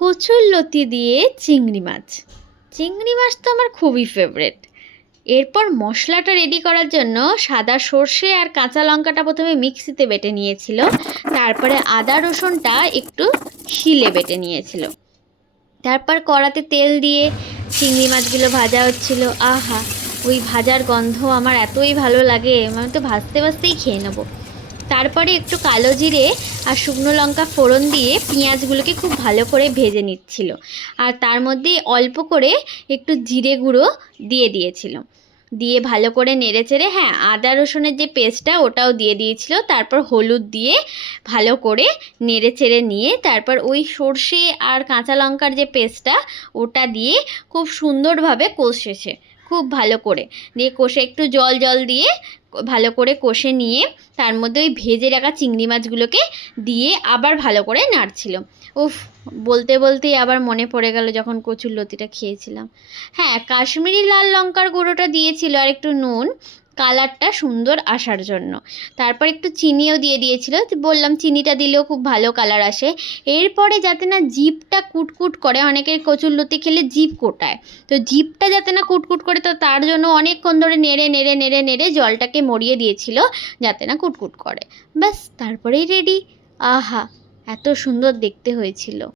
কচুরলতি দিয়ে চিংড়ি মাছ। চিংড়ি মাছ তো আমার খুবই ফেভারেট। এরপর মশলাটা রেডি করার জন্য সাদা সর্ষে আর কাঁচা লঙ্কাটা প্রথমে মিক্সিতে বেটে নিয়েছিল, তারপরে আদা রসুনটা একটু শিলে বেটে নিয়েছিল। তারপর কড়াতে তেল দিয়ে চিংড়ি মাছগুলো ভাজা হচ্ছিল। আহা, ওই ভাজার গন্ধ আমার এতই ভালো লাগে, আমি তো ভাজতে ভাজতেই খেয়ে নেবো। তারপরে একটু কালো জিরে আর শুকনো লঙ্কা ফোড়ন দিয়ে পেঁয়াজগুলোকে খুব ভালো করে ভেজে নিচ্ছিল, আর তার মধ্যে অল্প করে একটু জিরে গুঁড়ো দিয়েছিল। দিয়ে ভালো করে নেড়েচেড়ে, হ্যাঁ, আদা রসুনের যে পেস্টটা ওটাও দিয়ে দিয়েছিল। তারপর হলুদ দিয়ে ভালো করে নেড়েচেড়ে নিয়ে তারপর ওই সর্ষে আর কাঁচা লঙ্কার যে পেস্টটা ওটা দিয়ে খুব সুন্দরভাবে কষেছে, খুব ভালো করে দিয়ে কষে একটু জল দিয়ে ভালো করে কষে নিয়ে তার মধ্যে ওই ভেজে রাখা চিংড়ি মাছগুলোকে দিয়ে আবার ভালো করে নাড়ছিল। উফ, বলতে বলতেই আবার মনে পড়ে গেল যখন কচুরলতিটা খেয়েছিলাম। হ্যাঁ, কাশ্মীরি লাল লঙ্কার গুঁড়োটা দিয়েছিল আর একটু নুন, কালারটা সুন্দর আসার জন্য। তারপর একটু চিনিও দিয়ে দিয়েছিল, বললাম চিনিটা দিলেও খুব ভালো কালার আসে। এরপরে যাতে না জিভটা কুটকুট করে, অনেকের কচুরলতি খেলে জিভ কোটায়, তো জিভটা যাতে না কুটকুট করে, তো তার জন্য অনেকক্ষণ ধরে নেড়ে জলটাকে মরিয়ে দিয়েছিল যাতে না কুটকুট করে। ব্যাস, তারপরেই রেডি। আহা, এত সুন্দর দেখতে হয়েছিল।